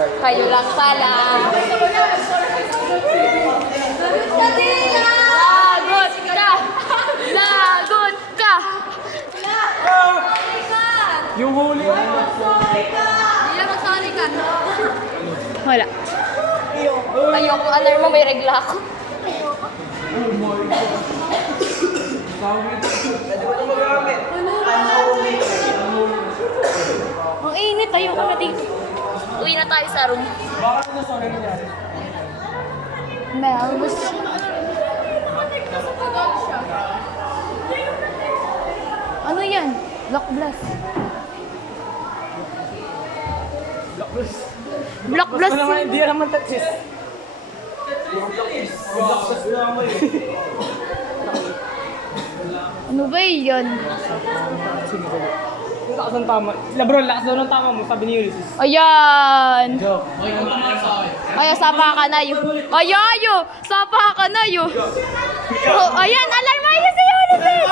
Kayo lang pala. Lagot ka! Lagot ka! Yung huli na. Hindi na mag-sorry ka. Wala. Ayoko, alarm mo, may regla ako. Ang init, ayoko na dito. Uwi na tayo sa room. Bakit na sorry nangyari? Melbus. Ano yan? Block blast. Block blast. Hindi naman touches. Ano ba yan? Lakas ng tama. Lebron, lakas daw ng tama mo, sabi ni Ulysses. Ayan! Joke. Ay, sapa ka na yun. Ayayo! Sapa ka na yun. Oh, ayan, alarm mo yun si Ulysses!